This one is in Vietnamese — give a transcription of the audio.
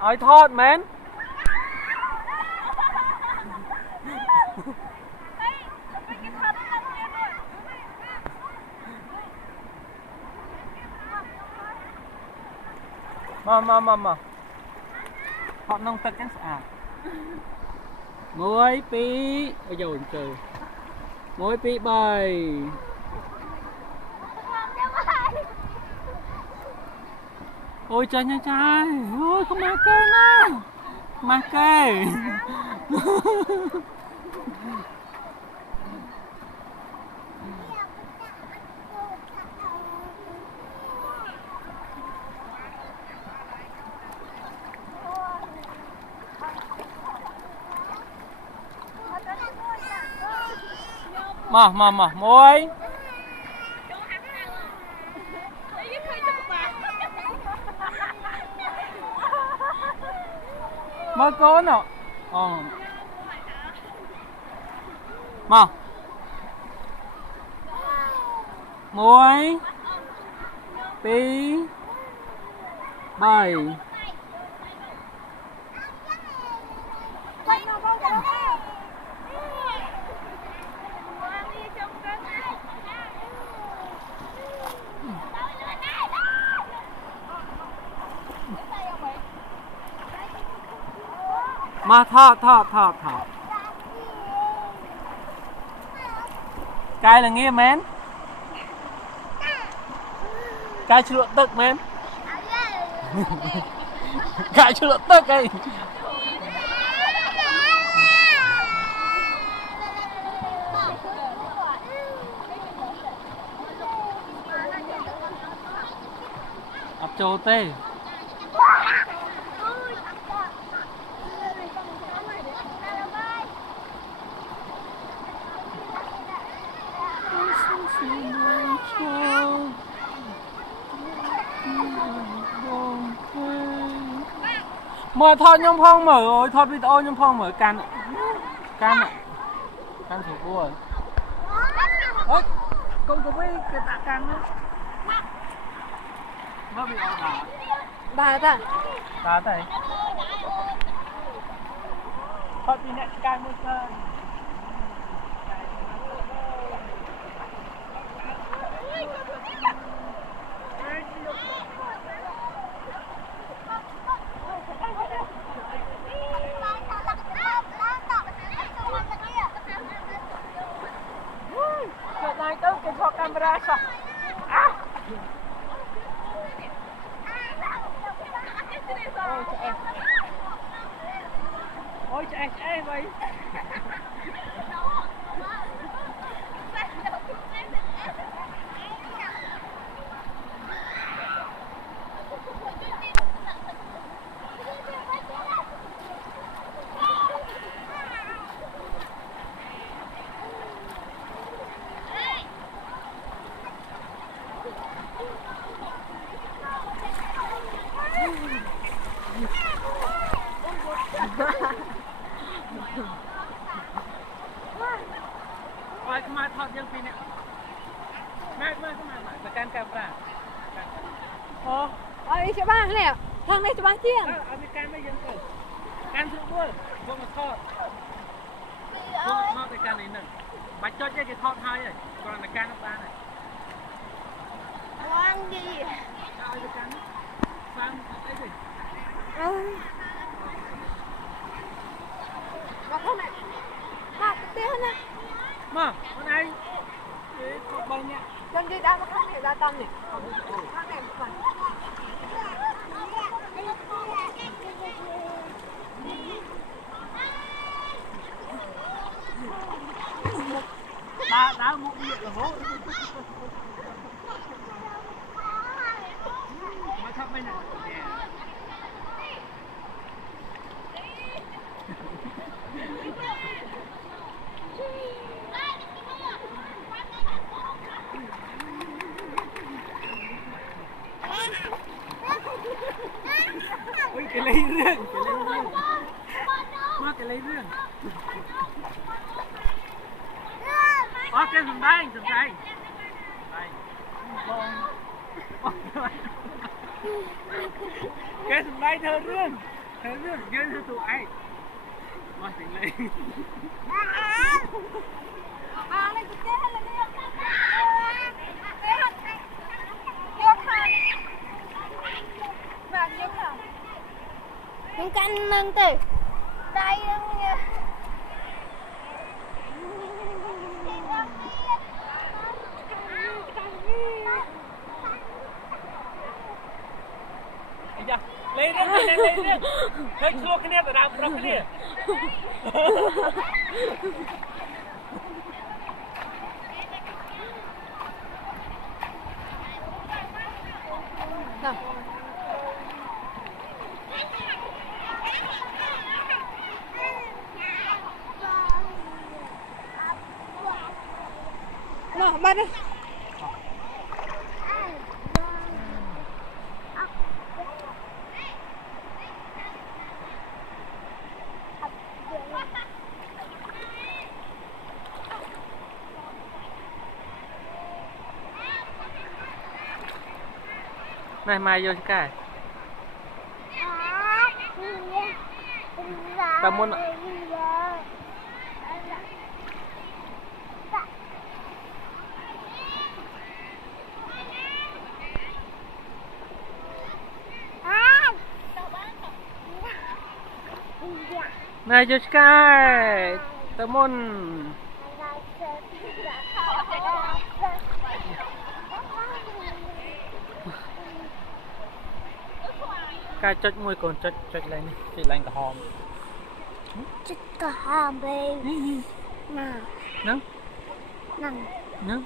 Ai thọt mến. Mà họ nông tất cả à mỗi pi bây giờ trời mỗi pi bài ôi trời nha trai ôi không má kê nữa má kê mà môi mới có nè mà môi pi bài mà thọt cái là nghe mến cái chưa lượng tức mến cái chưa lượng tức ấy ập trô tê mà thọt nhông phong mở rồi thọt video nhông phong mở can số cô rồi ôi công có biết cái tạ can nữa nó bị ảo đá ta đây thọt bị nẹt can một sơn camera sao ôi trời em vậy ôi không ai thọt dân pin nè mẹ tekan kamera ôi cho ba nè thằng này cho ba chiên ở cái can đây dân cơ can thử buồn vô mà thọt thọt cái can này nè bạch cho cái thọt hai rồi còn là can ba này ăn gì ai cái can sang cái gì mà không này mà cái tiếng này mà con này thọt bay nhẹ chân đi đau mà không thể ra tâm này con này một phần đá một miệng là hố mà thấp bên này รื่องมาcái lấyเรื่องอ๋อแกสนใจสนใจแกสนใจเธอเรื่องยืนเธอตัวไอ้มาถึงเลยnày cứ chết là đi vô thằng và vô thằng những canh nâng từ đây nha lấy riêng hơi chua cái này phải làm cái này Nào, bắt đi. Này mai vô cái ta muốn này vô cái ta muốn cái chốt môi còn chốt lên chị lên cả hòm chích cả hòm đi nè nâng nè nâng